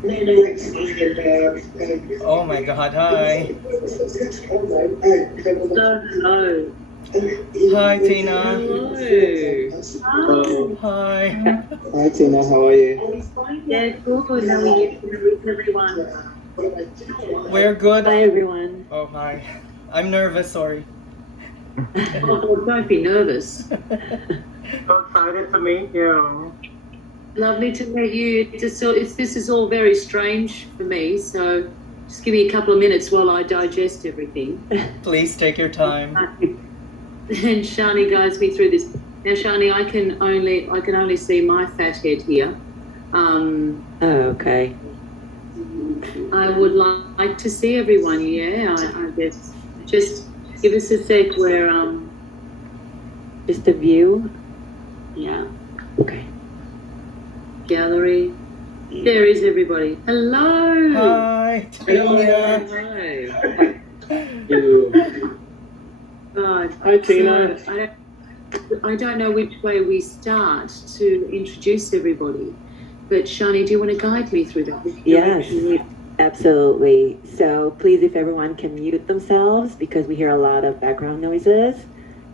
Oh my God, hi. Hello. Hi, Tina. Hello. Hi. Hi Tina, how are you? Yeah, good. How are you? Everyone? We're good. Hi, everyone. Oh, hi. I'm nervous, sorry. Oh, don't be nervous. So excited to meet you. Lovely to meet you. This is all very strange for me, so just give me a couple of minutes while I digest everything. Please take your time. And Shani guides me through this. Now, Shani, I can only see my fat head here. Okay. I would like to see everyone. Yeah, I guess just give us a sec where Just a view. yeah, Okay. gallery. There is everybody. Hello. Hi, Tina. God. Hi, Tina. So, I don't know which way we start to introduce everybody, but Shani, do you want to guide me through that? Yes, absolutely. So please, if everyone can mute themselves because we hear a lot of background noises,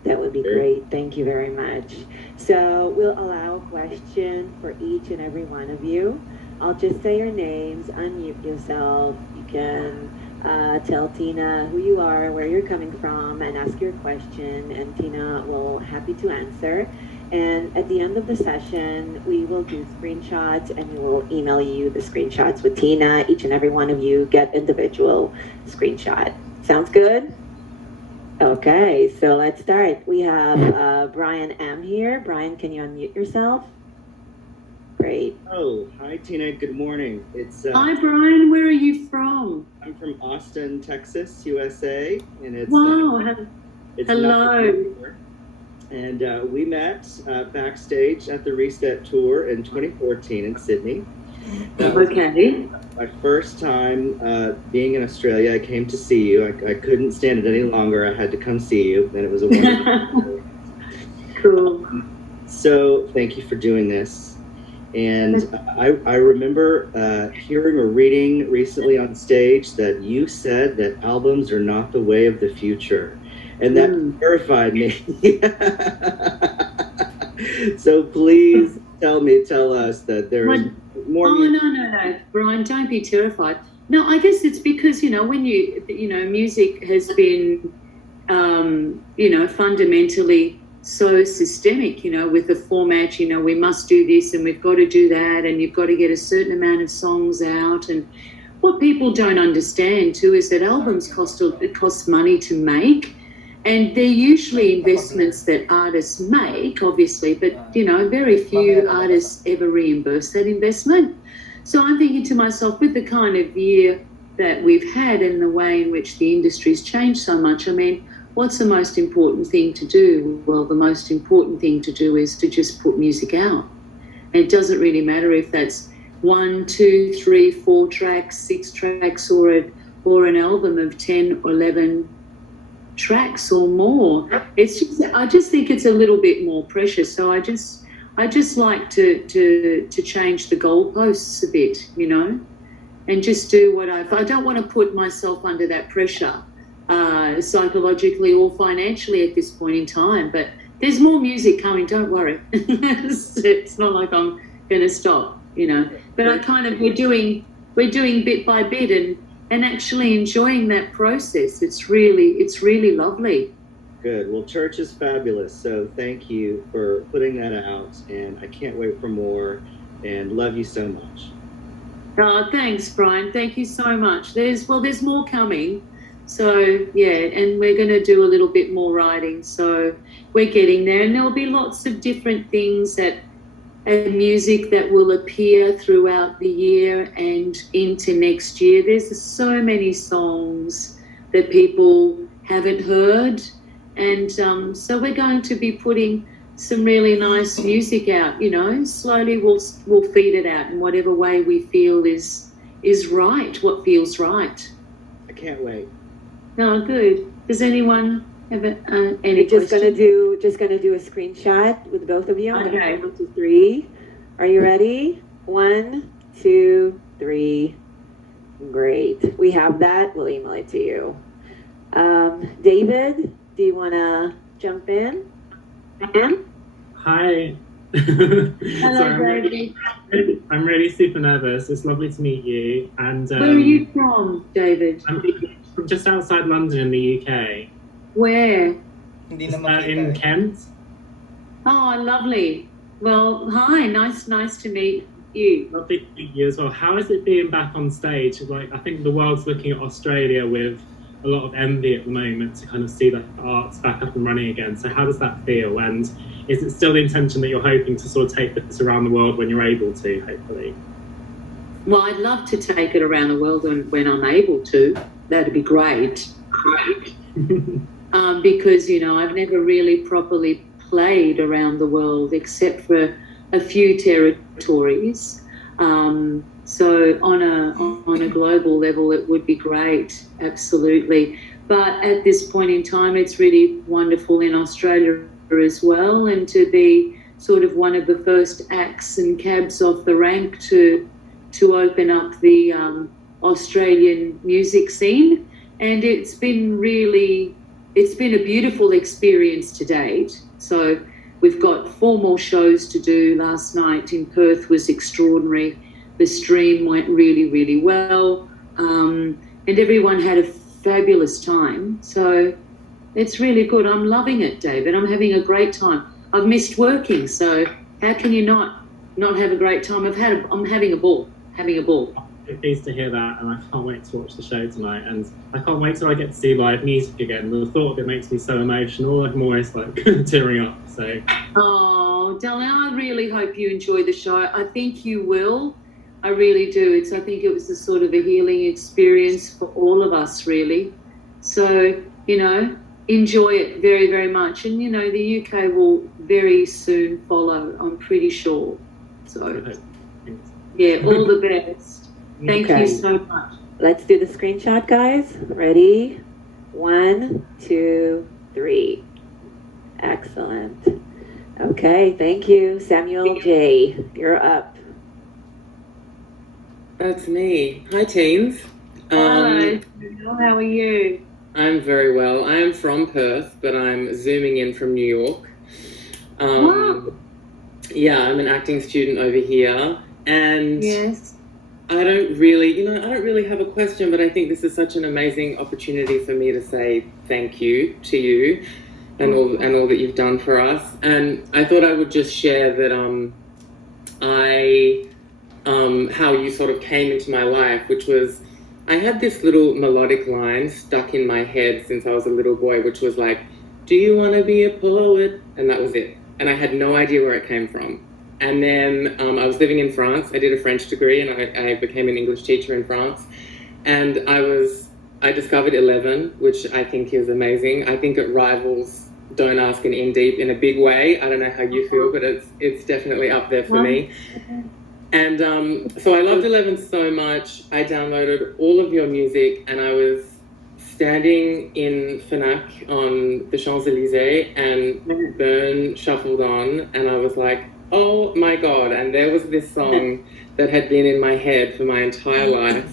that would be great. Thank you very much. So we'll allow a question for each and every one of you. I'll just say your names, unmute yourself. You can tell Tina who you are, where you're coming from, and ask your question, and Tina will happy to answer. And at the end of the session, we will do screenshots and we will email you the screenshots with Tina. Each and every one of you get individual screenshot. Sounds good? Okay, so let's start. We have Brian M here. Brian, can you unmute yourself? Great. Oh, hi Tina, good morning. Hi Brian, where are you from? I'm from Austin, Texas, USA, and it's Wow. it's Hello. And we met backstage at the Reset Tour in 2014 in Sydney. Okay. My first time being in Australia. I came to see you. I couldn't stand it any longer. I had to come see you, and it was a wonderful Cool. So thank you for doing this. And I remember hearing or reading recently on stage that you said that albums are not the way of the future. And that terrified me. So please tell us that there is more music. No. Brian, don't be terrified. No, I guess it's because, when music has been, fundamentally so systemic, with the format, we must do this and we've got to do that and you've got to get a certain amount of songs out. And what people don't understand too is that albums cost money to make. And they're usually investments that artists make, obviously, but, very few artists ever reimburse that investment. So I'm thinking to myself, with the kind of year that we've had and the way in which the industry's changed so much, I mean, what's the most important thing to do? Well, the most important thing to do is to just put music out. And it doesn't really matter if that's 1, 2, 3, 4 tracks, 6 tracks, or an album of 10 or 11 tracks or more. I just think it's a little bit more pressure. So I just like to change the goalposts a bit, and just do what I don't want to put myself under that pressure, psychologically or financially at this point in time. But there's more music coming. Don't worry. It's not like I'm going to stop, But we're doing bit by bit and actually enjoying that process. It's really lovely. Good. Well, church is fabulous. So thank you for putting that out. And I can't wait for more and love you so much. Oh, thanks, Brian. Thank you so much. There's more coming. So, yeah, and we're going to do a little bit more writing. So we're getting there. And there'll be lots of different things and music that will appear throughout the year and into next year. There's so many songs that people haven't heard. And so we're going to be putting some really nice music out, slowly we'll feed it out in whatever way we feel is right, what feels right. I can't wait. No, good. Does anyone have any We're just gonna do a screenshot with both of you. I'm gonna count to 3. Are you ready? 1, 2, 3. Great. We have that. We'll email it to you. David, do you want to jump in? Hi. Hello, David. I'm really super nervous. It's lovely to meet you. And Where are you from, David? I'm from just outside London in the UK. Where? Hindi na In makita. Kent. Oh, lovely. Well, hi. Nice to meet you. Lovely to meet you as well. How is it being back on stage? Like, I think the world's looking at Australia with a lot of envy at the moment to kind of see that art's back up and running again. So how does that feel? And is it still the intention that you're hoping to sort of take this around the world when you're able to, hopefully? Well, I'd love to take it around the world when I'm able to. That'd be great. Because, you know, I've never really properly played around the world except for a few territories. So on a global level, it would be great, absolutely. But at this point in time, it's really wonderful in Australia as well, and to be sort of one of the first acts and cabs off the rank to open up the Australian music scene. And it's been a beautiful experience to date. So we've got 4 more shows to do. Last night in Perth was extraordinary. The stream went really, really well, and everyone had a fabulous time. So it's really good. I'm loving it, David. I'm having a great time. I've missed working, so how can you not have a great time? I'm having a ball. I'm pleased to hear that, and I can't wait to watch the show tonight. And I can't wait till I get to see live music again. The thought of it makes me so emotional. I'm always like tearing up. So. Oh, darling, I really hope you enjoy the show. I think you will. I really do. I think it was a sort of a healing experience for all of us, really. So, you know, enjoy it very, very much. And, you know, the UK will very soon follow, I'm pretty sure. So, yeah, all the best. Thank you so much. Let's do the screenshot, guys. Ready? 1, 2, 3. Excellent. Okay, thank you. Samuel J., you're up. That's me. Hi, teens. Hello. How are you? I'm very well. I am from Perth, but I'm zooming in from New York. Wow. Yeah, I'm an acting student over here, and Yes. I don't really have a question, but I think this is such an amazing opportunity for me to say thank you to you and all that you've done for us. And I thought I would just share that how you sort of came into my life, which was, I had this little melodic line stuck in my head since I was a little boy, which was like, do you want to be a poet? And that was it. And I had no idea where it came from. And then I was living in France. I did a French degree, and I became an English teacher in France. And I discovered 11, which I think is amazing. I think it rivals Don't Ask and In Deep in a big way. I don't know how you feel, but it's definitely up there for me. And so I loved 11 so much. I downloaded all of your music, and I was standing in Fnac on the Champs-Elysees, and Burn shuffled on, and I was like, oh my God. And there was this song that had been in my head for my entire life.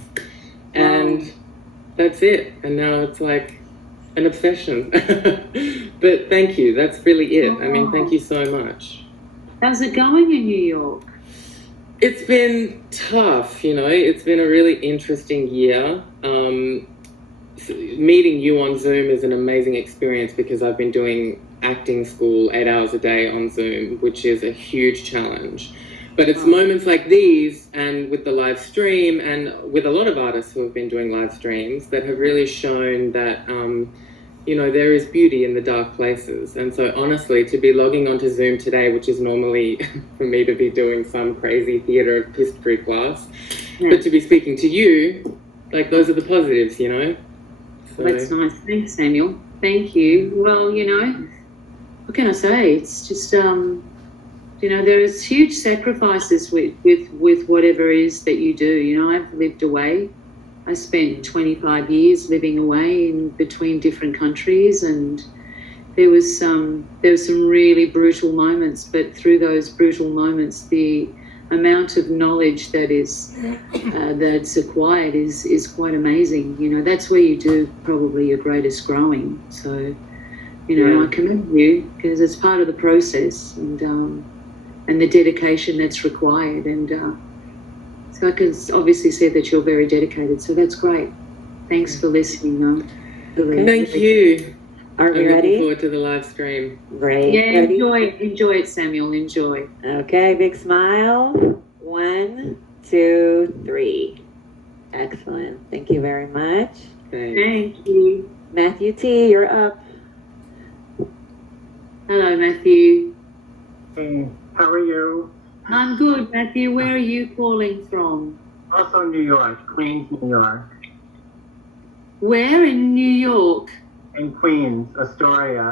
And that's it. And now it's like an obsession. But thank you. That's really it. I mean, thank you so much. How's it going in New York? It's been tough, you know. It's been a really interesting year. Meeting you on Zoom is an amazing experience because I've been doing acting school 8 hours a day on Zoom, which is a huge challenge. But it's moments like these, and with the live stream, and with a lot of artists who have been doing live streams, that have really shown that, you know, there is beauty in the dark places. And so honestly, to be logging onto Zoom today, which is normally for me to be doing some crazy theatre of history class, but to be speaking to you, like, those are the positives, you know? So. That's nice. Thanks, Samuel. Thank you. Well, you know, what can I say? It's just, you know, there is huge sacrifices with whatever it is that you do. You know, I've lived away. I spent 25 years living away in between different countries, and there was some really brutal moments. But through those brutal moments, the amount of knowledge that is that's acquired is quite amazing. You know, that's where you do probably your greatest growing. So, you know, I commend you because it's part of the process and the dedication that's required. And so I can obviously see that you're very dedicated. So that's great. Thanks for listening. Thank you. Are we I'm ready? looking forward to the live stream. Great. Yeah, Ready? enjoy it, Samuel. Enjoy. Okay, big smile. 1, 2, 3. Excellent. Thank you very much. Thanks. Thank you. Matthew T, you're up. Hello, Matthew. Hey, how are you? I'm good, Matthew. Where are you calling from? Also New York, Queens, New York. Where in New York? In Queens, Astoria.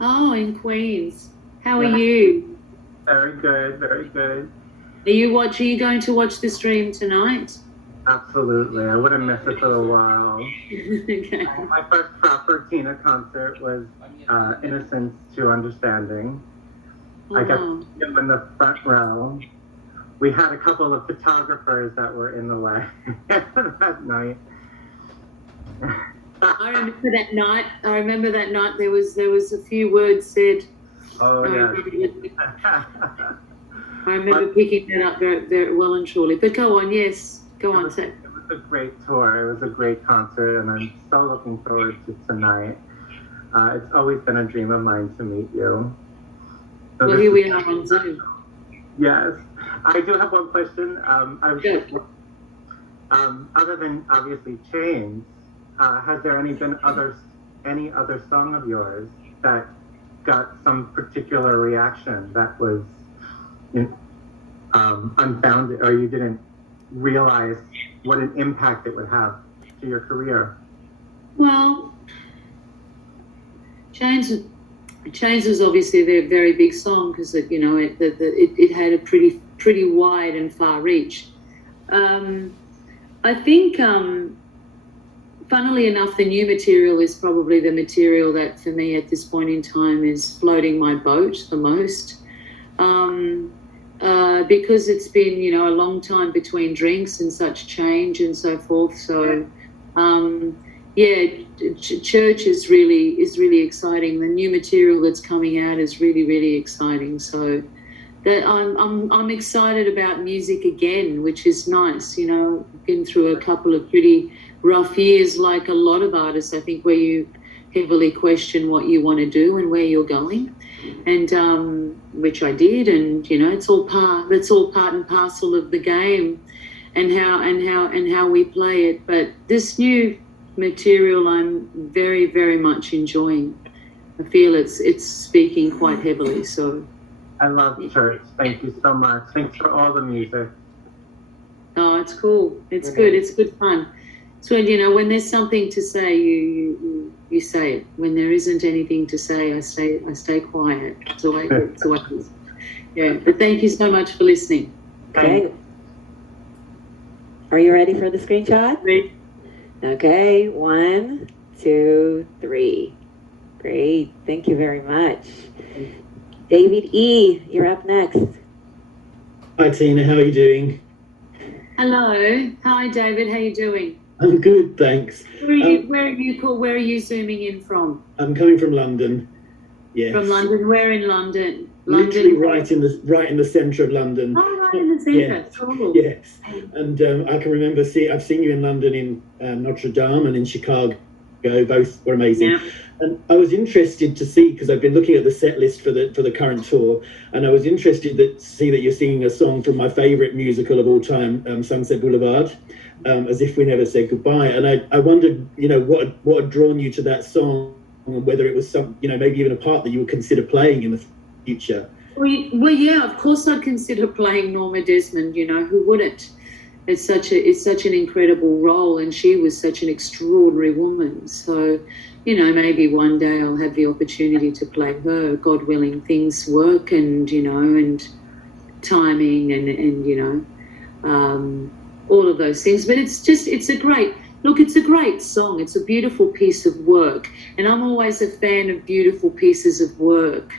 Oh, in Queens. How are Yeah. you? Very good, very good. Are you going to watch the stream tonight? Absolutely. I wouldn't miss it for a while. Okay. My first proper Tina concert was Innocence to Understanding. I got Oh. to sit in the front row. We had a couple of photographers that were in the way that night. I remember that night. There was a few words said. Oh, I yeah. remember picking that up very, very well and truly. But go on, yes. Go on, say. It was a great tour. It was a great concert, and I'm so looking forward to tonight. It's always been a dream of mine to meet you. So Well, this here we is- are on Zoom. Yes. I do have one question. I was Go. just, other than obviously Chains, has there been any other song of yours that got some particular reaction that was unfounded, or you didn't realize what an impact it would have to your career? Well, Chains was obviously a very big song because it had a pretty wide and far reach. I think, funnily enough, the new material is probably the material that for me at this point in time is floating my boat the most. Because it's been, a long time between drinks and such change and so forth. So, Church is really exciting. The new material that's coming out is really exciting. So, that I'm excited about music again, which is nice. Been through a couple of pretty rough years, like a lot of artists, I think, where you heavily question what you want to do and where you're going. And which I did, and it's all part and parcel of the game, and how we play it. But this new material, I'm very much enjoying. I feel it's speaking quite heavily. So I love Church. Thank you so much. Thanks for all the music. oh, it's cool. It's good. It's good fun. So when there's something to say, you say it. When there isn't anything to say, I stay quiet. So yeah. But thank you so much for listening. Okay. Are you ready for the screenshot? Ready? Okay, 1, 2, 3. Great. Thank you very much. David E., you're up next. Hi Tina, how are you doing? Hello. Hi, David. How you doing? I'm good, thanks. Where are you zooming in from? I'm coming from London. Yes. From London. Where in London? Literally right in the centre of London. Oh, right in the centre. Yes. Cool. Yes. And I can remember I've seen you in London in Notre Dame and in Chicago. Both were amazing. Yeah. And I was interested to see, because I've been looking at the set list for the current tour, and I was interested to see that you're singing a song from my favourite musical of all time, Sunset Boulevard, As If We Never Said Goodbye. And I wondered, what had drawn you to that song, and whether it was maybe even a part that you would consider playing in the future. Well, yeah, of course I'd consider playing Norma Desmond. Who wouldn't? It's such an incredible role, and she was such an extraordinary woman. So, maybe one day I'll have the opportunity to play her. God willing, things work, and and timing, and all of those things. But it's a great song. It's a beautiful piece of work, and I'm always a fan of beautiful pieces of work.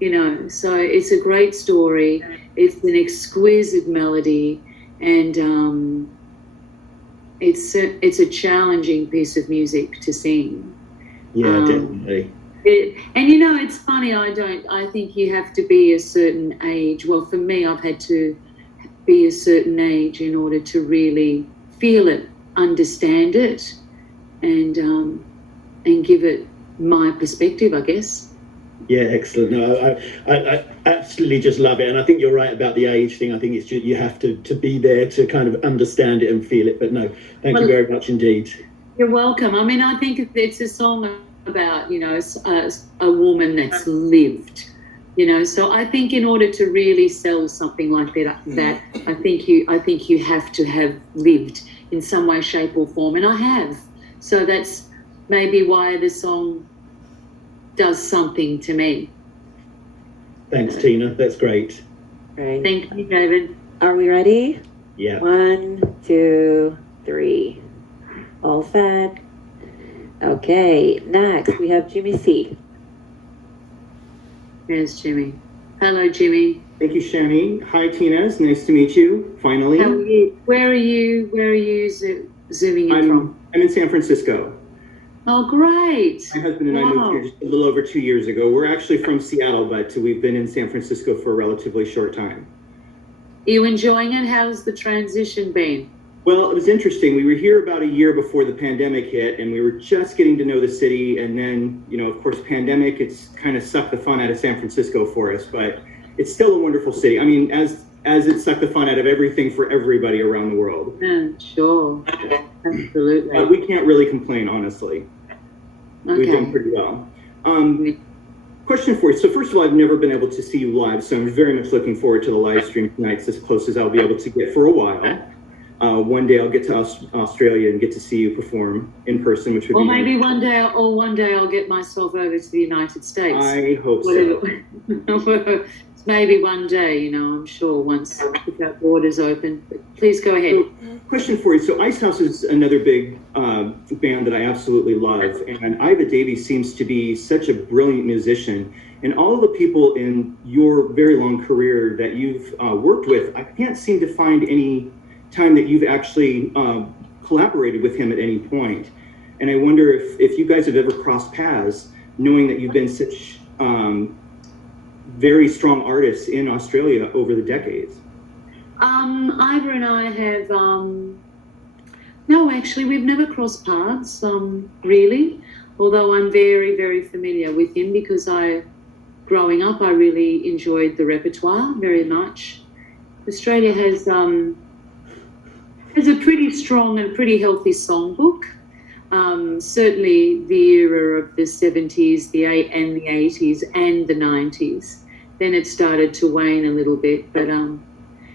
you know. So it's a great story. It's an exquisite melody, and it's a challenging piece of music to sing. Yeah, definitely. And you know, it's funny. I think you have to be a certain age. Well, for me, I've had to be a certain age in order to really feel it, understand it, and give it my perspective, I guess. Yeah, excellent. No, I absolutely just love it, and I think you're right about the age thing. I think it's just, you have to be there to kind of understand it and feel it. But no, thank you very much indeed. You're welcome. I mean, I think it's a song about, you know, a woman that's lived, you know. So I think in order to really sell something like that, I think you have to have lived in some way, shape, or form, and I have. So that's maybe why the song does something to me. Thanks, Tina. That's great. Right. Thank you, David. Are we ready? Yeah. 1, 2, 3. All set. Okay, next we have Jimmy C. There's Jimmy. Hello, Jimmy. Thank you, Shani. Hi, Tina. It's nice to meet you, finally. How are you? Where are you zooming in from? I'm in San Francisco. Oh, great. My husband and I moved here just a little over 2 years ago. We're actually from Seattle, but we've been in San Francisco for a relatively short time. Are you enjoying it? How's the transition been? Well, it was interesting. We were here about a year before the pandemic hit, and we were just getting to know the city. And then, you know, of course, pandemic, it's kind of sucked the fun out of San Francisco for us, but it's still a wonderful city. I mean, as it sucked the fun out of everything for everybody around the world. Sure. Absolutely. We can't really complain, honestly. Okay. We've done pretty well. Question for you. So first of all, I've never been able to see you live, so I'm very much looking forward to the live stream tonight. It's as close as I'll be able to get for a while. One day I'll get to Australia and get to see you perform in person, which would be maybe nice. one day I'll get myself over to the United States. I hope so. Maybe one day, you know, I'm sure, once our borders open. But please go ahead. So, question for you. So Ice House is another big band that I absolutely love, and Iva Davies seems to be such a brilliant musician. And all of the people in your very long career that you've worked with, I can't seem to find any time that you've actually collaborated with him at any point. And I wonder if you guys have ever crossed paths, knowing that you've been such very strong artists in Australia over the decades. Ivor and I have, no, actually, we've never crossed paths, really, although I'm very, very familiar with him because growing up, I really enjoyed the repertoire very much. Australia has a pretty strong and pretty healthy songbook. Certainly the era of the 70s, the 80s and the 90s. Then it started to wane a little bit, but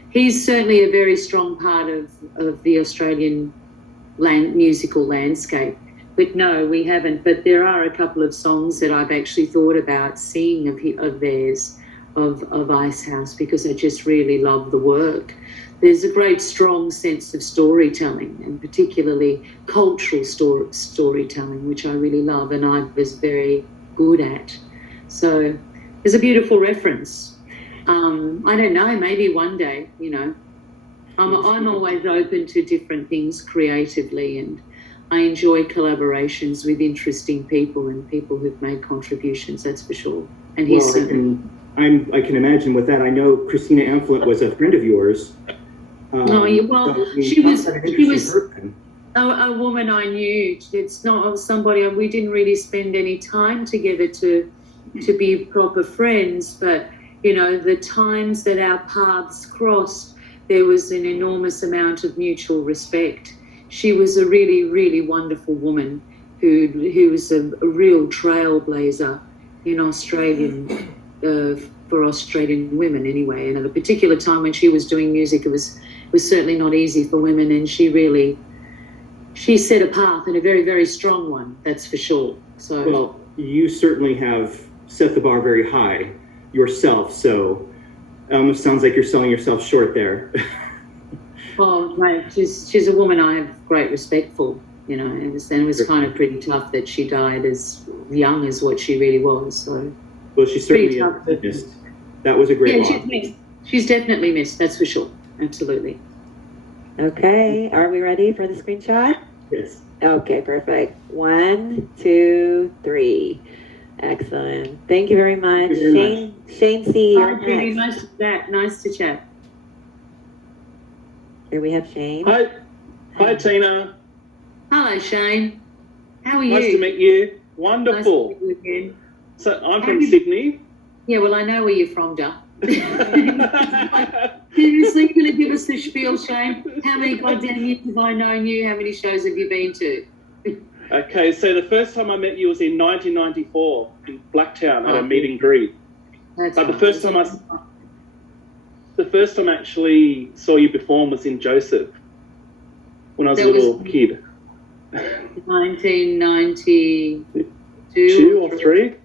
he's certainly a very strong part of the Australian musical landscape. But no, we haven't. But there are a couple of songs that I've actually thought about singing of theirs, of Ice House, because I just really love the work. There's a great strong sense of storytelling, and particularly cultural storytelling, which I really love and I was very good at. So there's a beautiful reference. I don't know, maybe one day, you know. I'm always open to different things creatively, and I enjoy collaborations with interesting people and people who've made contributions, that's for sure. And he's I can imagine with that. I know Christina Amphlett was a friend of yours. She was a woman I knew. It's not somebody, we didn't really spend any time together to be proper friends, but, you know, the times that our paths crossed, there was an enormous amount of mutual respect. She was a really, really wonderful woman who was a real trailblazer in Australian, for Australian women anyway. And at a particular time when she was doing music, it was certainly not easy for women, and she set a path, and a very, very strong one, that's for sure. So, well, you certainly have set the bar very high yourself, so it almost sounds like you're selling yourself short there. Well, mate, she's a woman I have great respect for, you know, and it was kind of pretty tough that she died as young as what she really was. So Well, she's Pretty certainly tough. missed. That was a great Yeah, loss. she's missed. She's definitely missed, that's for sure. Absolutely. Okay, are we ready for the screenshot? Yes. Okay, perfect. 1, 2, 3. Excellent. Thank you very much. Thank you very Shane C, you're Hi, Judy. next. Nice to chat. Nice to chat. Here we have Shane. Hi, Tina. Hello, Shane. How are you? Nice to meet you. Nice Wonderful. to meet you again. So I'm How from you- Sydney. Yeah, well, I know where you're from, duh. Seriously, going to give us the spiel, Shane? How many goddamn years have I known you? How many shows have you been to? Okay, so the first time I met you was in 1994 in Blacktown at a meet and greet. That's But the right. first time I actually saw you perform was in Joseph when I was That a little was- kid. 1992 2 or 3?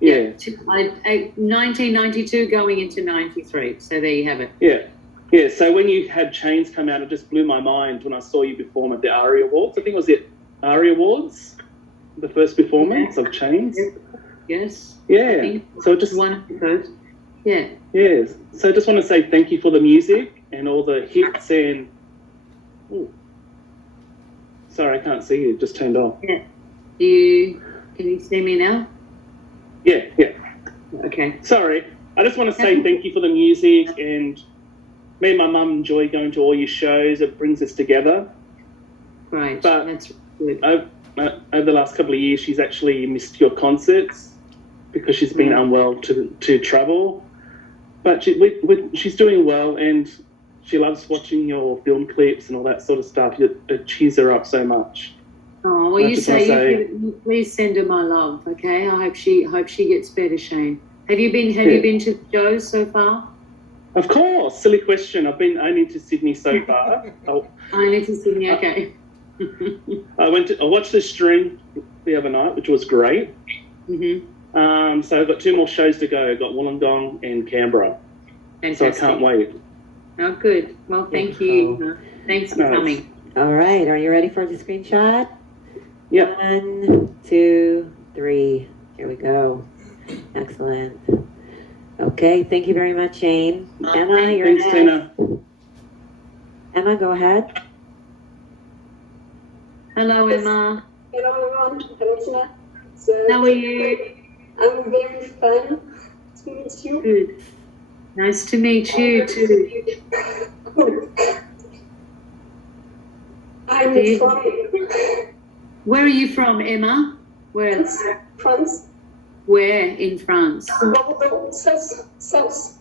Yeah. 1992 going into 93. So there you have it. Yeah. Yeah, so when you had Chains come out, it just blew my mind when I saw you perform at the ARIA Awards. I think it was the ARIA Awards, the first performance of Chains. Yes. Yeah. So just one of the first. Yeah. yeah. So I just want to say thank you for the music and all the hits and. Ooh. Sorry, I can't see you. It just turned off. Yeah. Can you see me now? Yeah. Yeah. Okay. Sorry. I just want to say thank you for the music, and me and my mum enjoy going to all your shows. It brings us together. Right. But that's good. over the last couple of years, she's actually missed your concerts because she's been unwell to travel. But she's doing well, and she loves watching your film clips and all that sort of stuff. It cheers her up so much. Oh, well, you please send her my love, okay? I hope she gets better, Shane. Have you been to the shows so far? Of course, silly question. I've been only to Sydney so far. Only to Sydney, okay. I watched the stream the other night, which was great. Mm-hmm. So I've got 2 more shows to go. I've got Wollongong and Canberra. Fantastic. So I can't wait. Oh, good. Well, thank you. Thanks for coming. All right, are you ready for the screenshot? Yeah. 1, 2, 3. Here we go. Excellent. Okay, thank you very much, Shane. Emma, you're Thanks, next. Tina. Emma, go ahead. Hello, Emma. Hello, everyone. Hello, Tina. So, How are you? I'm very fun to meet you. Good. Nice to meet you too. I'm from Where are you from, Emma? Where? France. Where in France? Bordeaux, south.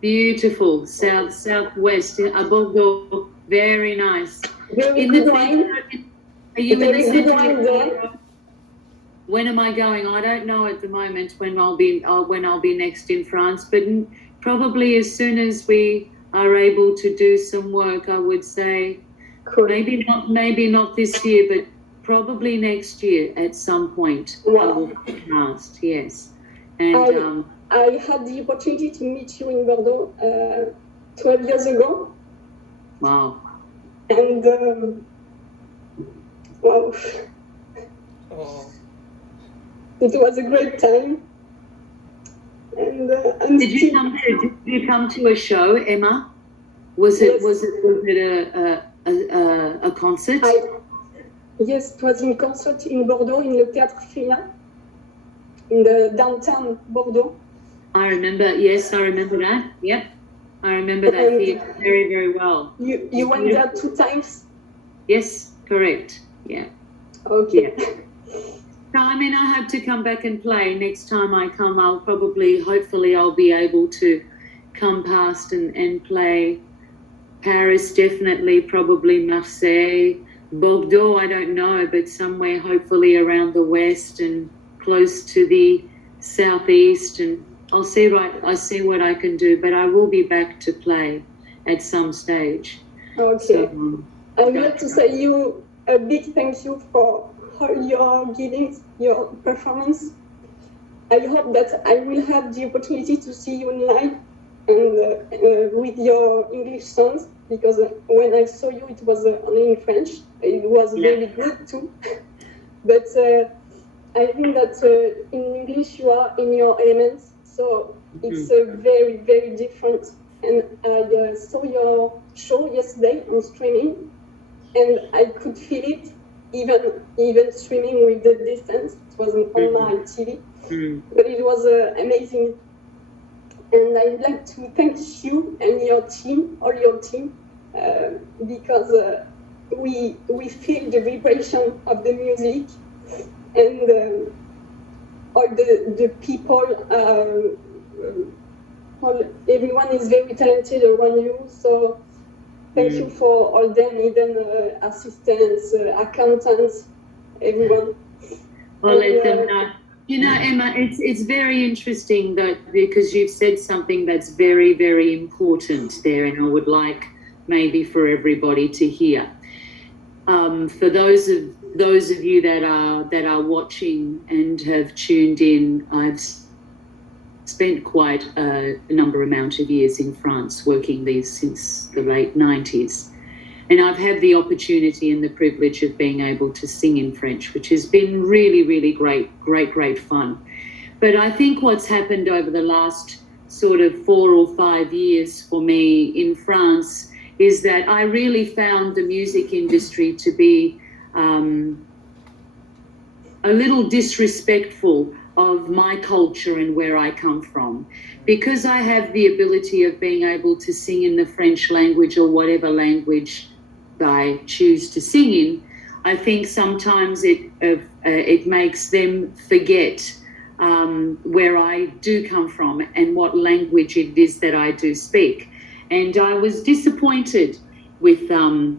Beautiful. Southwest, Bordeaux. Very nice. Very In good the wine. Are you in Very the good center? wine there. When am I going? I don't know at the moment when I'll be next in France, but probably as soon as we are able to do some work, I would say. Cool. Maybe not this year, but probably next year at some point. Wow. I will be asked, yes. And I had the opportunity to meet you in Bordeaux 12 years ago. wow. And wow. Oh. It was a great time. And Did you come to a show, Emma? Was it a concert? Yes, it was in concert in Bordeaux in the Théâtre Félin, in the downtown Bordeaux. I remember. Yes, I remember that. Yep, I remember that theatre very, very well. You went there 2 times? Yes, correct. Yeah. Okay. Yeah. So, I mean, I hope to come back and play. Next time I come, hopefully I'll be able to come past and play. Paris, definitely, probably Marseille. Bordeaux, I don't know, but somewhere hopefully around the west and close to the southeast. And I'll see what I can do, but I will be back to play at some stage. Okay. So, I would like to say you a big thank you for all your giving, your performance. I hope that I will have the opportunity to see you live and with your English songs, because when I saw you, it was only in French. It was very good too. But I think that in English you are in your elements, so it's very, very different. And I saw your show yesterday on streaming, and I could feel it, even streaming with the distance. It wasn't on my TV, but it was amazing. And I would like to thank you and your team, all your team, because we feel the vibration of the music, and all the people, everyone is very talented around you. So thank you for all them, even assistants, accountants, everyone. I'll let them know. You know, Emma, it's very interesting that because you've said something that's very, very important there, and I would like maybe for everybody to hear. For those of you that are watching and have tuned in, I've spent quite a number amount of years in France working these since the late 90s. And I've had the opportunity and the privilege of being able to sing in French, which has been really, really great fun. But I think what's happened over the last sort of 4 or 5 years for me in France is that I really found the music industry to be a little disrespectful of my culture and where I come from. Because I have the ability of being able to sing in the French language or whatever language I choose to sing in, I think sometimes it makes them forget where I do come from and what language it is that I do speak. And I was disappointed with the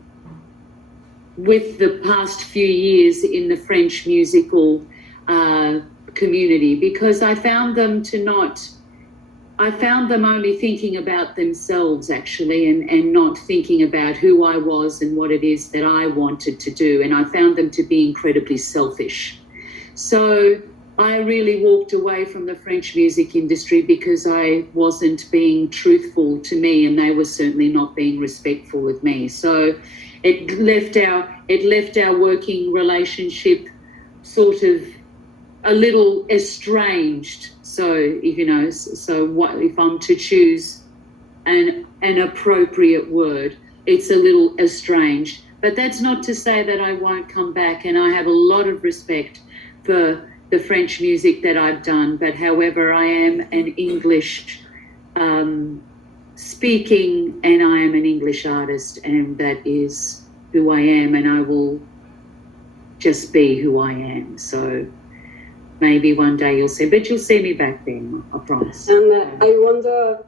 past few years in the French musical community, because I found them only thinking about themselves, actually, and not thinking about who I was and what it is that I wanted to do. And I found them to be incredibly selfish. So I really walked away from the French music industry because I wasn't being truthful to me, and they were certainly not being respectful of me. So it left our working relationship sort of a little estranged. So what if I'm to choose an appropriate word, it's a little estranged. But that's not to say that I won't come back, and I have a lot of respect for the French music that I've done. But however, I am an English speaking, and I am an English artist, and that is who I am, and I will just be who I am. So maybe one day you'll see me back then, I promise. And I wonder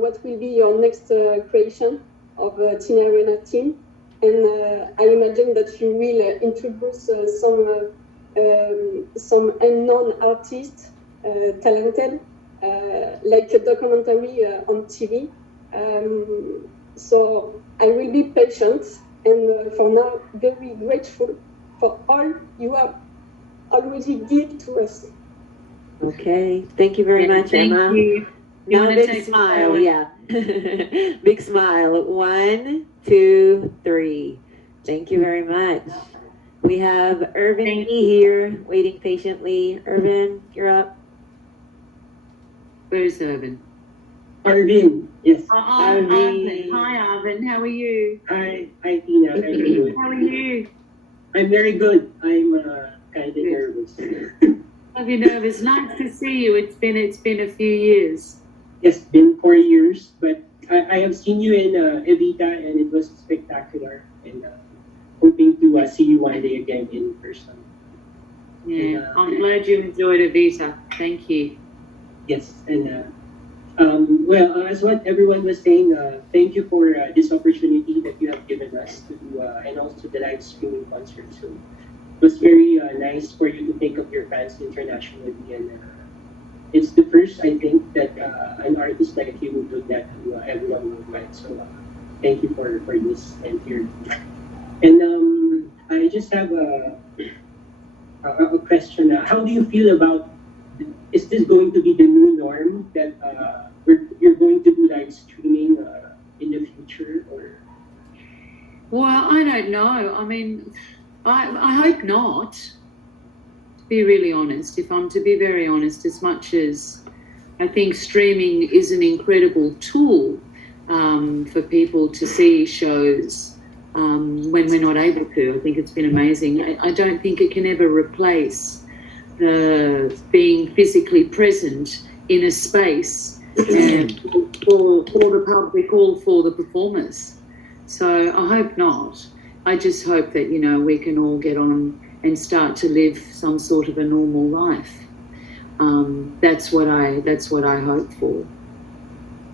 what will be your next creation of Tina Arena team. And I imagine that you will introduce some unknown artists, talented, like a documentary on TV. So I will be patient, and for now, very grateful for all you have already give to us. Okay, thank you very much, Emma. Thank you. Now big smile, yeah. Big smile. 1, 2, 3. Thank you very much. We have Arvin here, waiting patiently. Arvin, you're up. Where's Arvin? Arvin, yes. Arvin. Hi, Arvin. How are you? Hi, Tina. I'm good. How are you? I'm very good. I'm kind of nervous. Are you nervous? Nice to see you. It's been a few years. Yes, been 4 years, but I have seen you in Evita, and it was spectacular. And hoping to see you one day again in person. Yeah, and, I'm glad you enjoyed Evita. Thank you. Yes, and well, as what everyone was saying, thank you for this opportunity that you have given us to do, and also the live streaming concert. So it was very nice for you to think of your fans internationally, and it's the first, I think, that an artist like you would do that to everyone worldwide. So thank you for this and here. And I just have a question. How do you feel about, is this going to be the new norm that you're going to do live streaming in the future? Or? Well, I don't know. I mean, I hope not. be really honest, if I'm to be very honest, as much as I think streaming is an incredible tool for people to see shows when we're not able to. I think it's been amazing. I don't think it can ever replace being physically present in a space for the public or for the performers. So I hope not. I just hope that, we can all get on and start to live some sort of a normal life. That's what I hope for.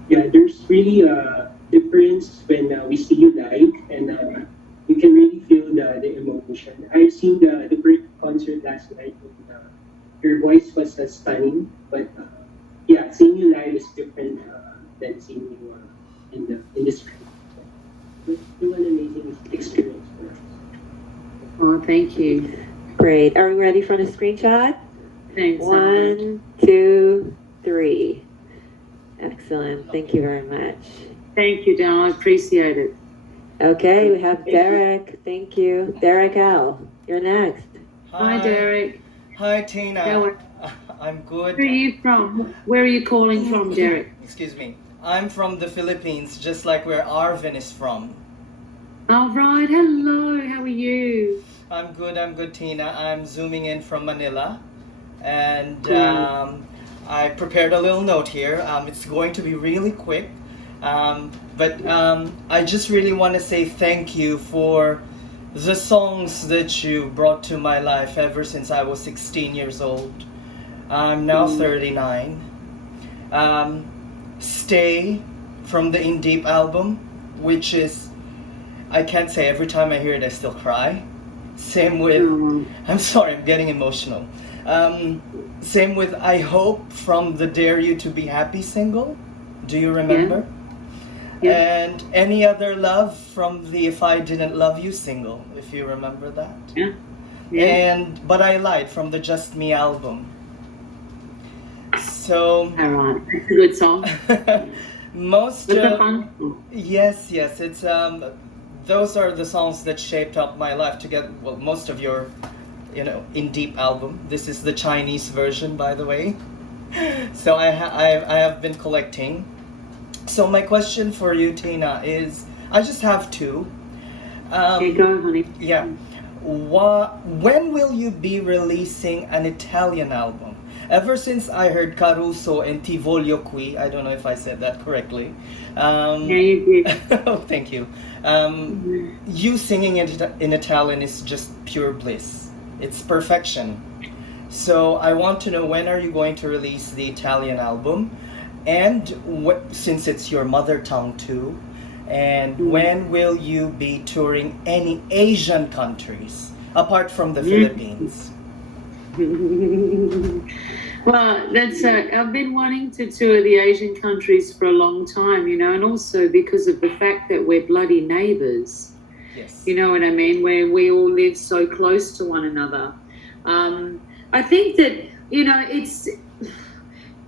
Yeah, there's really a difference when we see you live, and you can really feel the emotion. I've seen the Brit concert last night, and your voice was stunning, but yeah, seeing you live is different than seeing you in the screen. It was an amazing experience for us. Oh, thank you. Great. Are we ready for the screenshot? Thanks. 1, 2, 3. Excellent. Thank you very much. Thank you, Don. I appreciate it. Okay, we have Derek. Thank you. Derek L. You're next. Hi, Derek. Hi, Tina. How I'm good. Where are you from? Where are you calling from, Derek? Excuse me. I'm from the Philippines, just like where Arvin is from. All right. Hello. How are you? I'm good, Tina. I'm zooming in from Manila. And I prepared a little note here. It's going to be really quick. But I just really want to say thank you for the songs that you brought to my life ever since I was 16 years old. I'm now 39. Stay from the In Deep album, which is, I can't say every time I hear it I still cry. Same with, I'm sorry, I'm getting emotional. Same with I Hope from the Dare You to Be Happy single. Do you remember? Yeah. And Any Other Love from the If I Didn't Love You single, if you remember that. Yeah. Yeah. And But I Lied from the Just Me album. So all right, that's a good song. most That's a fun song. yes, it's those are the songs that shaped up my life together. Well, most of your In Deep album. This is the Chinese version, by the way. So I have been collecting. So my question for you, Tina, is I just have two. Okay, go, honey. Yeah. When will you be releasing an Italian album? Ever since I heard Caruso and Ti Voglio Qui, I don't know if I said that correctly. Yeah, you did. Oh, thank you. You singing it in Italian is just pure bliss. It's perfection. So I want to know, when are you going to release the Italian album? And since it's your mother tongue too, and when will you be touring any Asian countries apart from the Philippines? Well, that's I've been wanting to tour the Asian countries for a long time, and also because of the fact that we're bloody neighbours. Yes. You know what I mean? Where we all live so close to one another. I think that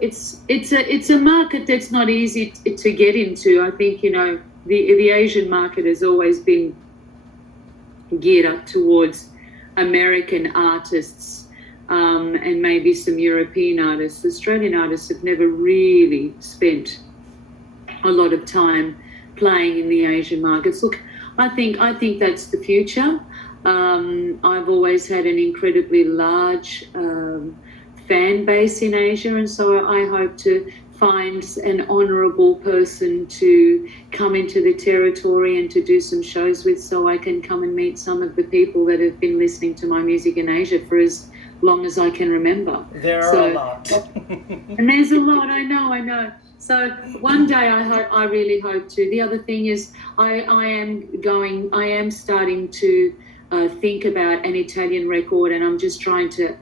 it's a market that's not easy to get into. I think the Asian market has always been geared up towards American artists. And maybe some European artists. Australian artists have never really spent a lot of time playing in the Asian markets. Look, I think that's the future. I've always had an incredibly large fan base in Asia, and so I hope to find an honourable person to come into the territory and to do some shows with, so I can come and meet some of the people that have been listening to my music in Asia for as long as I can remember. There are a lot. And there's a lot, I know. So one day I really hope to. The other thing is I am starting to think about an Italian record, and I'm just trying to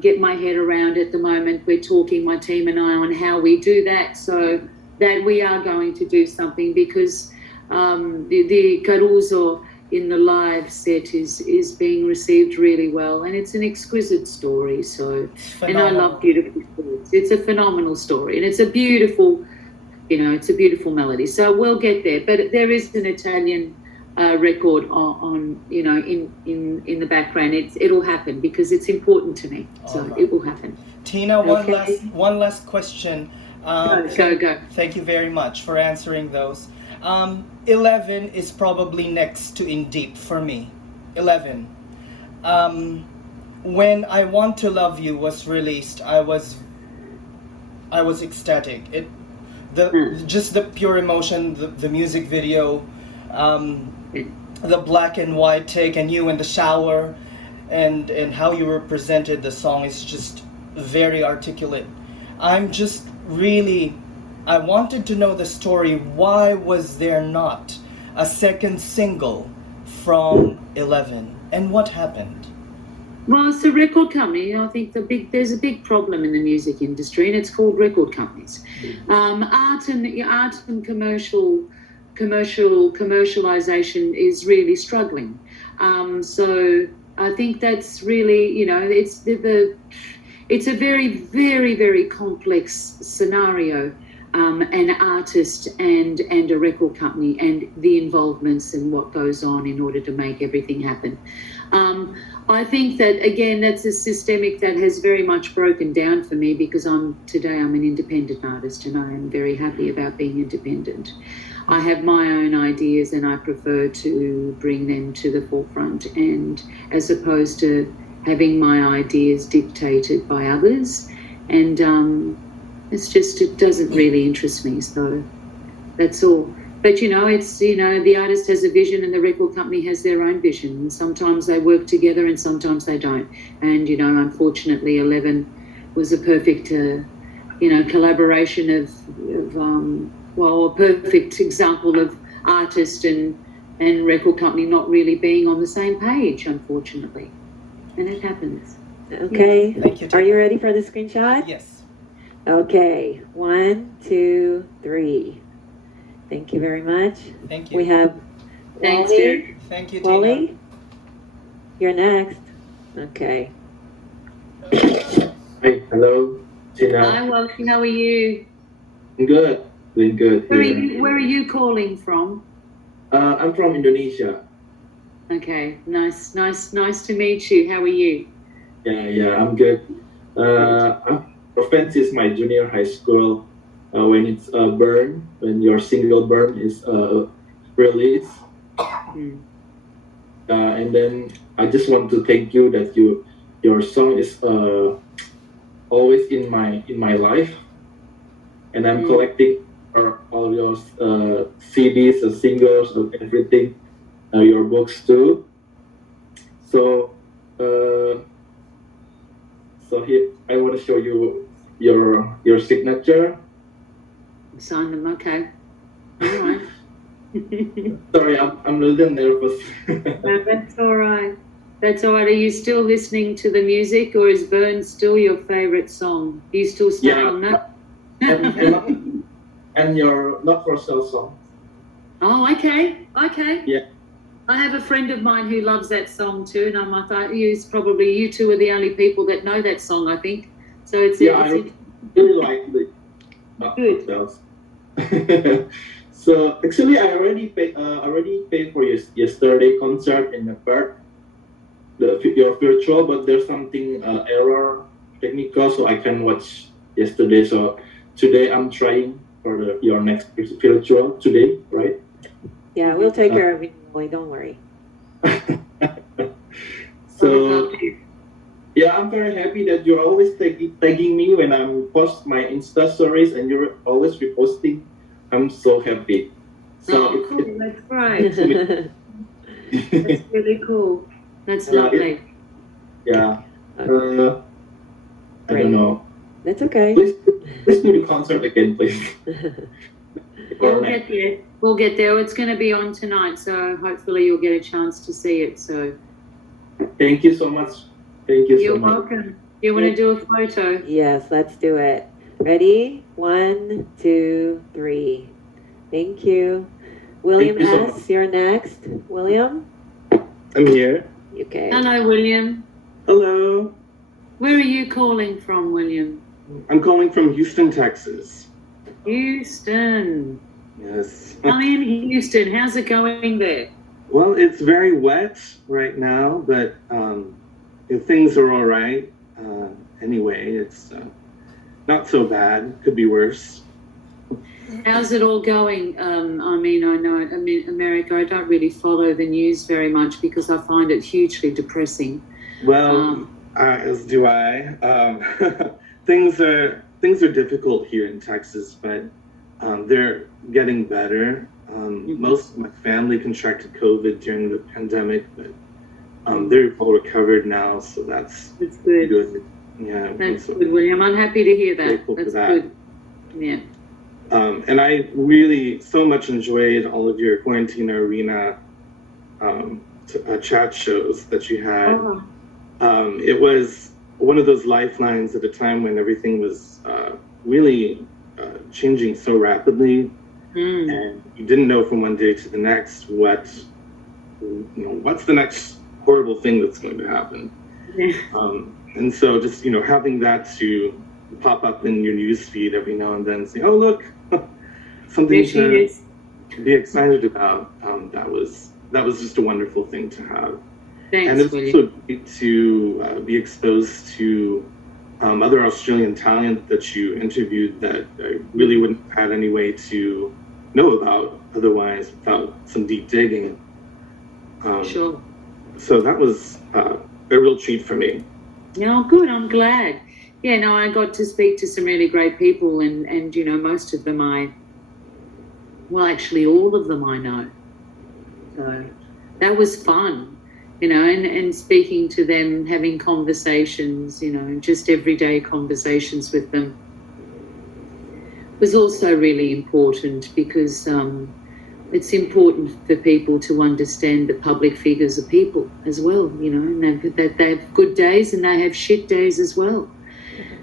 get my head around at the moment. We're talking, my team and I, on how we do that, so that we are going to do something, because the Caruso in the live set is being received really well, and it's an exquisite story. So, and I love beautiful stories. It's a phenomenal story, and it's a beautiful, it's a beautiful melody. So we'll get there. But there is an Italian record on in the background. It'll happen because it's important to me. So Alright. it will happen. Tina, Okay. one last question. Go. Thank you very much for answering those. 11 is probably next to In Deep for me. 11. When I Want to Love You was released, I was ecstatic. Just the pure emotion, the music video, the black and white take, and you in the shower, and how you represented the song is just very articulate. I'm just really, I wanted to know the story. Why was there not a second single from 11, and what happened? Well, it's the record company. I think there's a big problem in the music industry, and it's called record companies. Art and commercialization is really struggling. So I think that's really, it's a very, very, very complex scenario. An artist and a record company and the involvements and what goes on in order to make everything happen. I think that, again, that's a systemic that has very much broken down for me because today I'm an independent artist and I am very happy about being independent. I have my own ideas and I prefer to bring them to the forefront, and as opposed to having my ideas dictated by others. And it doesn't really interest me, so that's all. But, the artist has a vision and the record company has their own vision. And sometimes they work together and sometimes they don't. And, unfortunately, 11 was a perfect, collaboration of a perfect example of artist and record company not really being on the same page, unfortunately. And it happens. Okay. Thank you. Are you ready for the screenshot? Yes. Okay. 1, 2, 3. Thank you very much. Thank you. We have Thanks, Wally. Derek. Thank you, Tina. Wally, you're next. Okay. Hi, hello, Tina. Hi, Wally. How are you? Good, doing good. Where are you calling from? I'm from Indonesia. Okay, nice to meet you. How are you? Yeah, I'm good. Offense is my junior high school. When it's when your single Burn is released. And then I just want to thank you that your song is always in my life, and I'm collecting all your CDs, singles, everything, your books too. So here I want to show you your signature. Sign them, okay. All right. Sorry, I'm a little nervous. No, that's all right. That's all right. Are you still listening to the music, or is Burn still your favorite song? Are you still stuck on that? And your Not For Sale song. Oh, okay. Yeah. I have a friend of mine who loves that song too, and I thought you two are the only people that know that song, I think. So it's I really like the Not For Sale. So actually, I already paid for yesterday concert in the park, your virtual, but there's something error technical, so I can watch yesterday. So today I'm trying for your next virtual today, right? Yeah, we'll take care of it, Molly. Don't worry. So yeah, I'm very happy that you're always tagging me when I post my Insta stories, and you're always reposting. I'm so happy. So cool. That's great. That's really cool. That's lovely. I don't know. That's okay. Please do the concert again, please. We'll get there. We'll get there. It's going to be on tonight, so hopefully you'll get a chance to see it. So. Thank you so much. Thank you You're so much. welcome. You want to do a photo? Yes, let's do it. Ready? 1, 2, 3. Thank you. William Thank you so S., you're next. William? I'm here. Okay. Hello, William. Hello. Where are you calling from, William? I'm calling from Houston, Texas. Houston. Yes. I'm in Houston. How's it going there? Well, it's very wet right now, but things are all right. Anyway, it's not so bad. Could be worse. How's it all going? I mean, America, I don't really follow the news very much because I find it hugely depressing. Well, as do I. Things are difficult here in Texas, but they're getting better. Most of my family contracted COVID during the pandemic, but they're all recovered now, so that's good. Yeah, That's good, William. I'm happy to hear that. That's good. Yeah. And I really so much enjoyed all of your Quarantine Arena chat shows that you had. It was one of those lifelines at a time when everything was really changing so rapidly, and you didn't know from one day to the next what's the next horrible thing that's going to happen. And so just having that to pop up in your news feed every now and then, say, oh look, something to be excited about. That was just a wonderful thing to have. Thanks, and it's William. also great to be exposed to other Australian talent that you interviewed that I really wouldn't have had any way to know about otherwise without some deep digging. Sure. So that was a real treat for me. Yeah, good. I'm glad. Yeah, no, I got to speak to some really great people, and most of them actually all of them I know. So that was fun, and speaking to them, having conversations, just everyday conversations with them was also really important because it's important for people to understand that public figures are people as well, and that they have good days and they have shit days as well.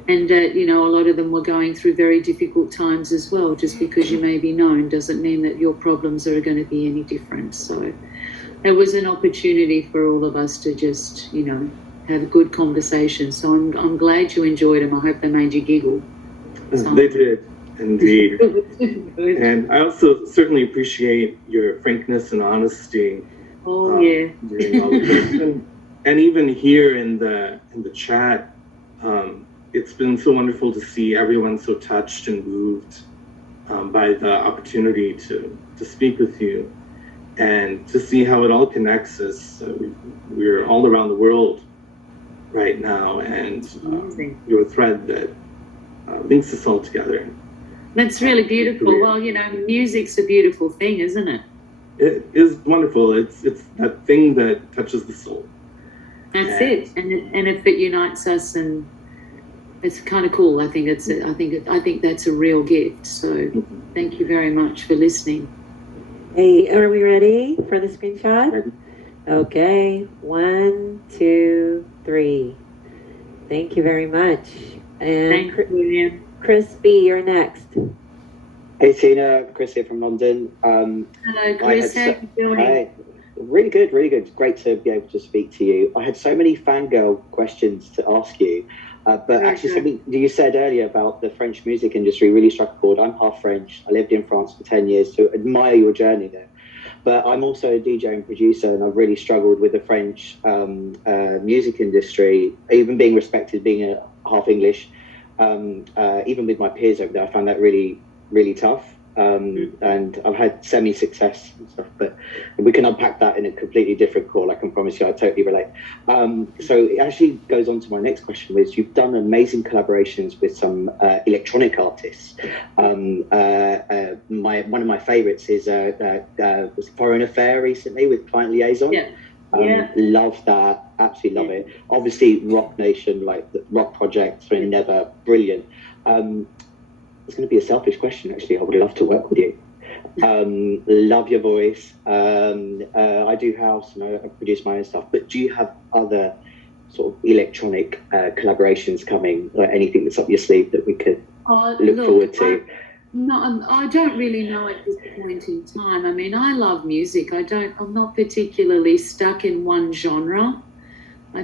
And, a lot of them were going through very difficult times as well. Just because you may be known doesn't mean that your problems are going to be any different. So it was an opportunity for all of us to just, have a good conversation. So I'm glad you enjoyed them. I hope they made you giggle. They did, indeed. And I also certainly appreciate your frankness and honesty. Yeah. During all of this. And even here in the chat, it's been so wonderful to see everyone so touched and moved by the opportunity to speak with you and to see how it all connects us. We're all around the world right now, and you're a thread that links us all together. That's really beautiful. Well, music's a beautiful thing, isn't it? It is wonderful. It's that thing that touches the soul. That's it, and if it unites us, and it's kind of cool. I think that's a real gift. So, thank you very much for listening. Hey, are we ready for the screenshot? Okay, 1, 2, 3. Thank you very much. And Thank you, William. Chris B, you're next. Hey Tina, Chris here from London. Hello, Chris. How are you doing? Hi. Really good, really good. Great to be able to speak to you. I had so many fangirl questions to ask you, but actually something you said earlier about the French music industry really struck a chord. I'm half French. I lived in France for 10 years, so admire your journey there. But I'm also a DJ and producer, and I've really struggled with the French music industry, even being respected, being a half English. Even with my peers over there, I found that really, really tough. And I've had semi-success and stuff, but we can unpack that in a completely different call. I can promise you, I totally relate. So it actually goes on to my next question, which you've done amazing collaborations with some electronic artists. One of my favorites is was Foreign Affair recently with Client Liaison. Love that, absolutely love it. Obviously, Rock Nation, like the Rock Project, are never brilliant. It's going to be a selfish question, actually. I would love to work with you. Love your voice. I do house and I produce my own stuff. But do you have other sort of electronic collaborations coming, or anything that's up your sleeve that we could look forward to? I don't really know at this point in time. I mean, I love music. I'm not particularly stuck in one genre. I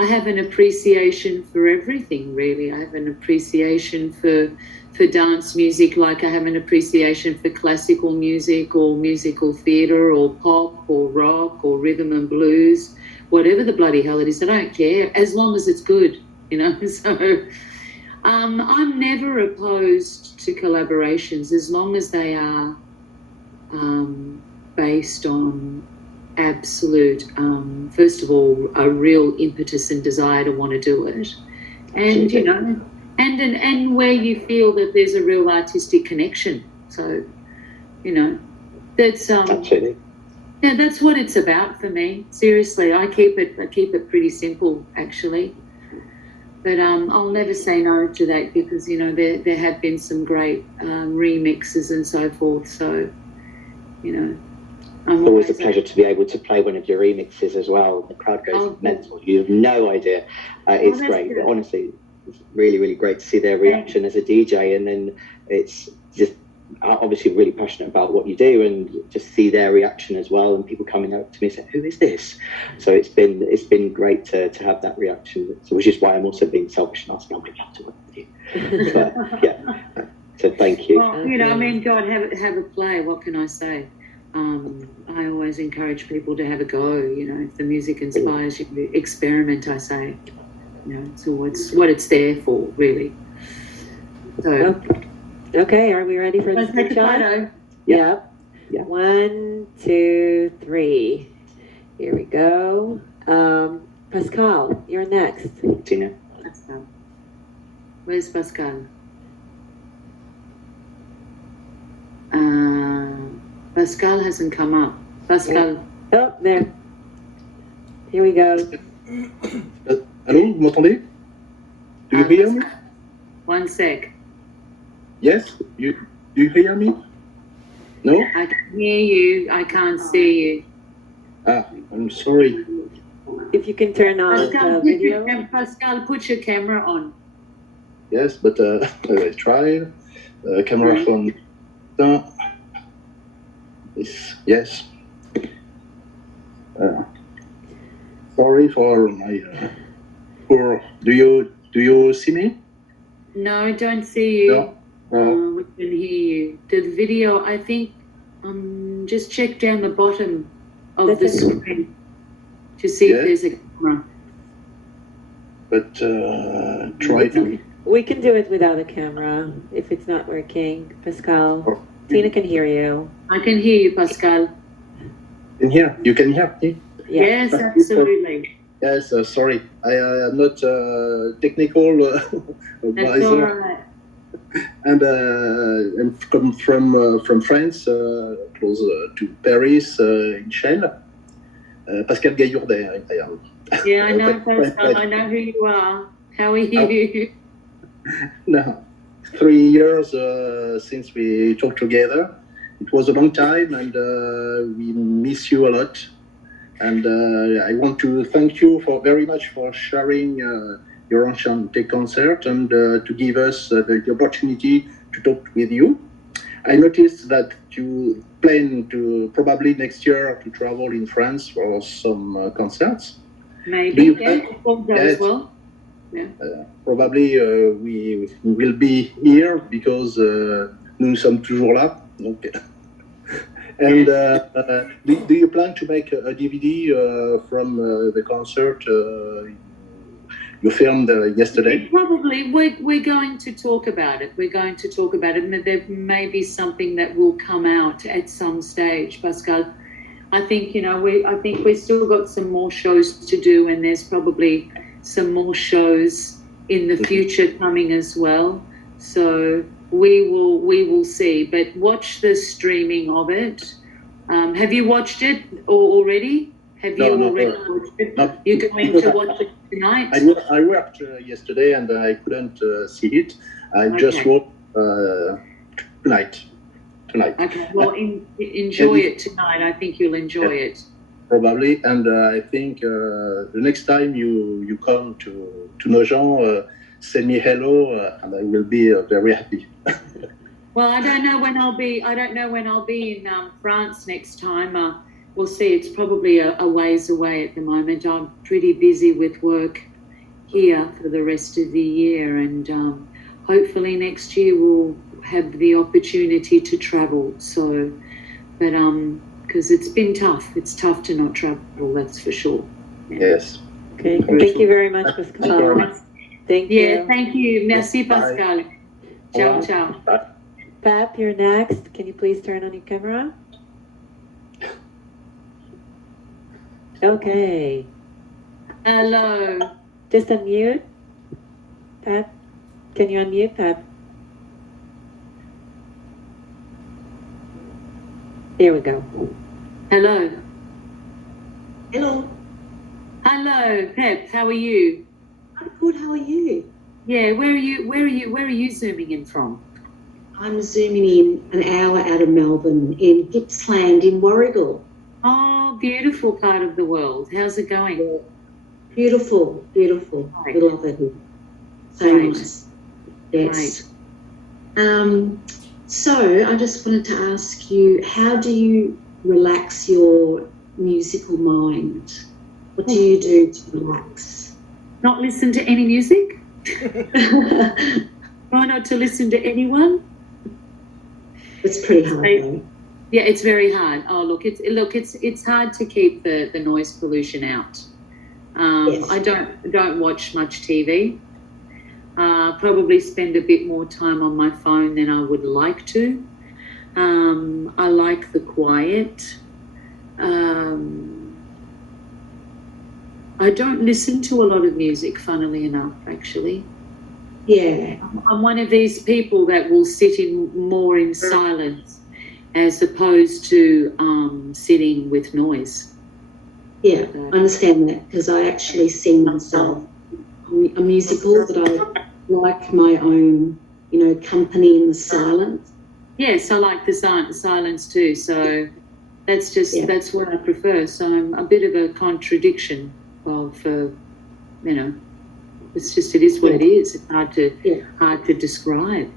I have an appreciation for everything, really. I have an appreciation for dance music, like I have an appreciation for classical music or musical theatre or pop or rock or rhythm and blues, whatever the bloody hell it is. I don't care, as long as it's good, you know. So I'm never opposed to collaborations as long as they are based on absolute, first of all, a real impetus and desire to want to do it, and you know, and where you feel that there's a real artistic connection. So, you know, that's Absolutely. yeah, that's what it's about for me. Seriously, I keep it pretty simple, actually. But I'll never say no to that because, you know, there have been some great remixes and so forth. So, you know, It's always a pleasure to be able to play one of your remixes as well. The crowd goes mental. You have no idea. It's great. Good. Honestly, it's really, really great to see their reaction as a DJ. And then it's just obviously really passionate about what you do and just see their reaction as well. And people coming up to me and saying, "Who is this?" So it's been great to have that reaction. So, which is why I'm also being selfish and asking, "I'm going to have to work with you." But yeah, so thank you. Well, you know, I mean, God, have a play. What can I say? I always encourage people to have a go. You know, if the music inspires you, experiment. I say, you know, so it's what it's there for, really. So, okay, are we ready for the screenshot? Yeah. 1, 2, 3. Here we go. Pascal, you're next. Tina. Pascal. Where's Pascal? Pascal hasn't come up. Pascal. Oh, there. Here we go. Allô, vous m'entendez? Do you hear me? One sec. Yes? Do you hear me? No? I can hear you. I can't see you. I'm sorry. If you can turn on the video. Pascal, put your camera on. Yes, but I tried. Camera phone. Yes. Sorry for my poor. Do you see me? No, I don't see you. No. We can hear you. The video, I think, just check down the bottom of the screen to see if there's a camera. But try to. We can do it without a camera if it's not working. Pascal, Tina can hear you. I can hear you, Pascal. You can hear me? Yes, absolutely. Yes, sorry. I am not technical That's all right. And I'm from France, close to Paris, in Chelles. Pascal Gaillourdet, I am. Yeah, I know, Pascal. I know who you are. How are you? No, 3 years since we talked together. It was a long time, and we miss you a lot. And I want to thank you very much for sharing your Enchanté concert and to give us the opportunity to talk with you. I noticed that you plan to probably next year to travel in France for some concerts. Maybe, yeah, if all goes well. Yeah. Probably we will be here because nous sommes toujours là. Donc. And do you plan to make a DVD from the concert you filmed yesterday? Probably. We're going to talk about it. We're going to talk about it. And there may be something that will come out at some stage, Pascal. I think, you know, I think we've still got some more shows to do, and there's probably some more shows in the future coming as well. So we will see. But watch the streaming of it. Have you watched it already? Have you already watched it? You're going to watch it tonight? I worked yesterday and I couldn't see it. I just watched tonight. Okay, well, enjoy it tonight. I think you'll enjoy it. Probably, and I think the next time you come to Nogent, send me hello, and I will be very happy. Well, I don't know when I'll be. I don't know when I'll be in France next time. We'll see. It's probably a ways away at the moment. I'm pretty busy with work here for the rest of the year, and hopefully next year we'll have the opportunity to travel. So, but because it's been tough. It's tough to not travel, that's for sure. Yes. Okay, thank you very much, Pascal. Thank you. Yeah, thank you. Merci, Pascal. Ciao, ciao. Pap, you're next. Can you please turn on your camera? Okay. Hello. Just unmute. Pap, can you unmute, Pap? There we go. Hello. Hello. Hello, Pep. How are you? I'm good. How are you? Yeah. Where are you zooming in from? I'm zooming in an hour out of Melbourne in Gippsland in Warragul. Oh, beautiful part of the world. How's it going? Beautiful, beautiful. Right. We love it. So Right. nice. Yes. So I just wanted to ask you, how do you relax your musical mind? What do you do to relax? Not listen to any music? Try not to listen to anyone? It's pretty hard, though. Yeah, it's very hard. Oh, it's hard to keep the noise pollution out. Yes. I don't watch much TV. Probably spend a bit more time on my phone than I would like to. I like the quiet. I don't listen to a lot of music, funnily enough, actually. Yeah. I'm one of these people that will sit more in silence as opposed to sitting with noise. Yeah, I understand that because I actually sing myself a musical that I like my own, company in the silence. Yes, I like the silence too. So that's what I prefer. So I'm a bit of a contradiction of, it's just, it is what it is. It's hard to describe.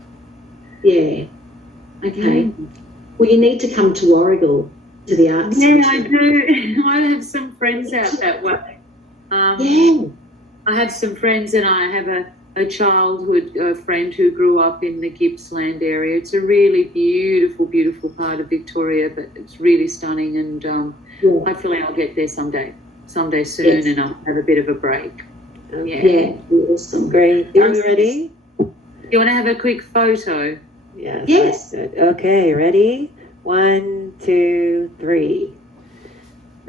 Yeah. Okay. Well, you need to come to Warragul to the arts. Yeah, I do. I have some friends out that way. Yeah. I have some friends, and I have a childhood friend who grew up in the Gippsland area. It's a really beautiful, beautiful part of Victoria, but it's really stunning, and hopefully I'll get there someday soon, Yes. and I'll have a bit of a break. Yeah, awesome. Great. Are we ready? You want to have a quick photo? Yes. Yes. Good. Okay, ready? 1, 2, 3.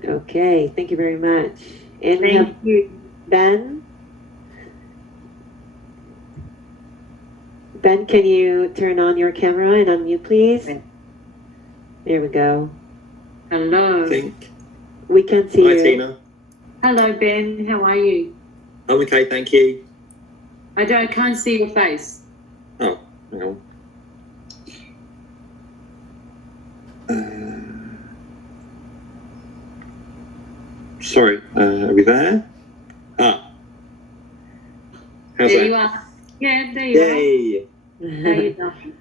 Okay, thank you very much. And we have Thank you. Ben. Ben, can you turn on your camera and unmute, please? There we go. Hello. We can see you. Hi, Tina. Hello, Ben. How are you? I'm okay, thank you. I can't see your face. Oh, hang on. Sorry, are we there? Ah. How's There that? you are. Yeah, there you Yay! are. How you doing?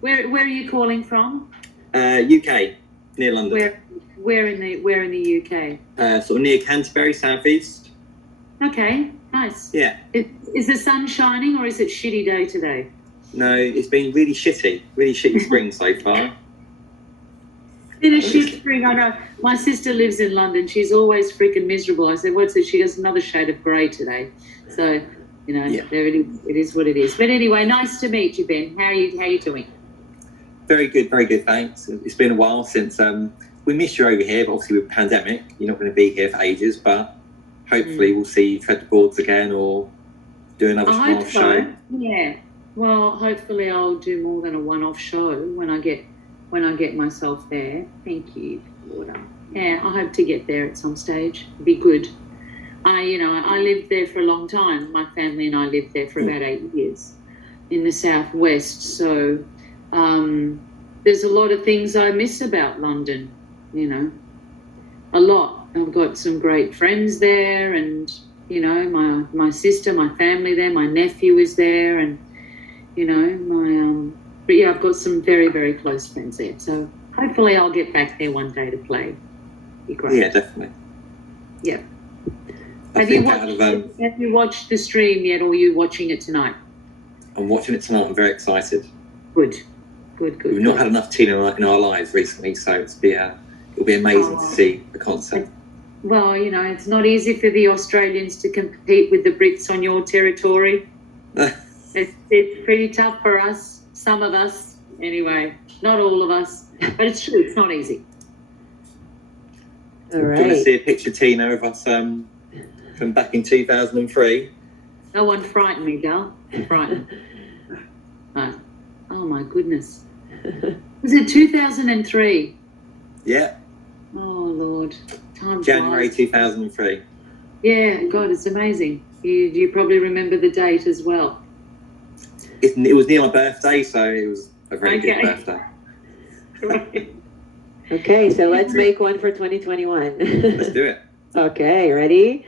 Where are you calling from? UK, near London. Where in the UK? Sort of near Canterbury, southeast. Okay, nice. Yeah. Is the sun shining or is it shitty day today? No, it's been really shitty spring so far. It's been a shit spring. I know. My sister lives in London. She's always freaking miserable. I said, what's it? She has another shade of grey today. So, there it is what it is. But anyway, nice to meet you, Ben. How are you doing? Very good, thanks. It's been a while since we missed you over here, but obviously with the pandemic, you're not going to be here for ages, but hopefully we'll see you tread the boards again or do another one-off show. Yeah. Well, hopefully I'll do more than a one-off show when I get myself there. Thank you, Water. Yeah, I hope to get there at some stage. It'd be good. I lived there for a long time. My family and I lived there for about 8 years in the southwest. So there's a lot of things I miss about London, a lot. I've got some great friends there, and, my sister, my family there, my nephew is there, and, but yeah, I've got some very, very close friends there. So hopefully I'll get back there one day to play. Be great. Yeah, definitely. Yeah. Have you watched the stream yet, or are you watching it tonight? I'm watching it tonight. I'm very excited. Good. We've not had enough Tina in our lives recently, so it'll be amazing to see the concert. Well, you know, it's not easy for the Australians to compete with the Brits on your territory. It's pretty tough for us, some of us, anyway. Not all of us, but it's true. It's not easy. All right. Do you want to see a picture, Tina, of us from back in 2003? No one frightened me, Gal. Frightened. No. Oh my goodness. Was it 2003? Yeah. Oh Lord. Time January flies. 2003. Yeah, God, it's amazing. You probably remember the date as well. It was near my birthday, so it was a very good birthday. Okay, so let's make one for 2021. Let's do it. Okay, ready?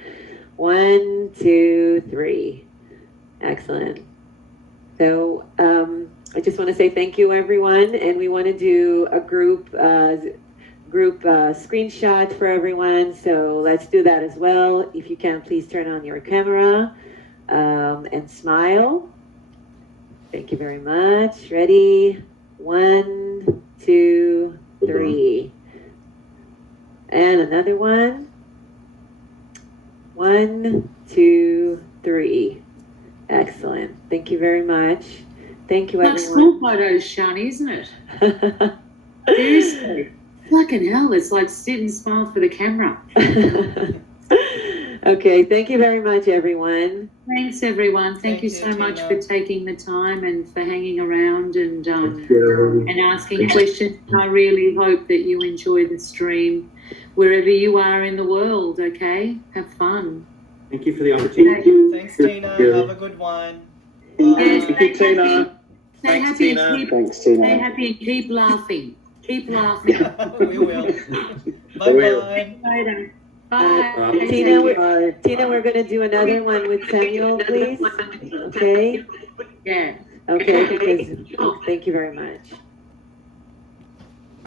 1, 2, 3. Excellent. So I just want to say thank you, everyone, and we want to do a group screenshot for everyone. So let's do that as well. If you can, please turn on your camera and smile. Thank you very much. Ready? 1, 2, 3. And another one. 1, 2, 3. Excellent. Thank you very much. Thank you, everyone. Like school photos, Shani, isn't it? Seriously. Fucking hell, it's like sit and smile for the camera. Okay, thank you very much, everyone. Thanks, everyone. Thank you so much for taking the time and for hanging around and asking questions. I really hope that you enjoy the stream wherever you are in the world, okay? Have fun. Thank you for the opportunity. Thanks, Tina. Have a good one. Yes, Thank you, Tina. Stay Thanks, happy. Tina. Thanks, Tina. Stay happy and keep laughing. Keep laughing. We will. Bye-bye. Later. Bye. Tina, we're going to do another one with Samuel, please. Okay? Yeah. Okay, because thank you very much.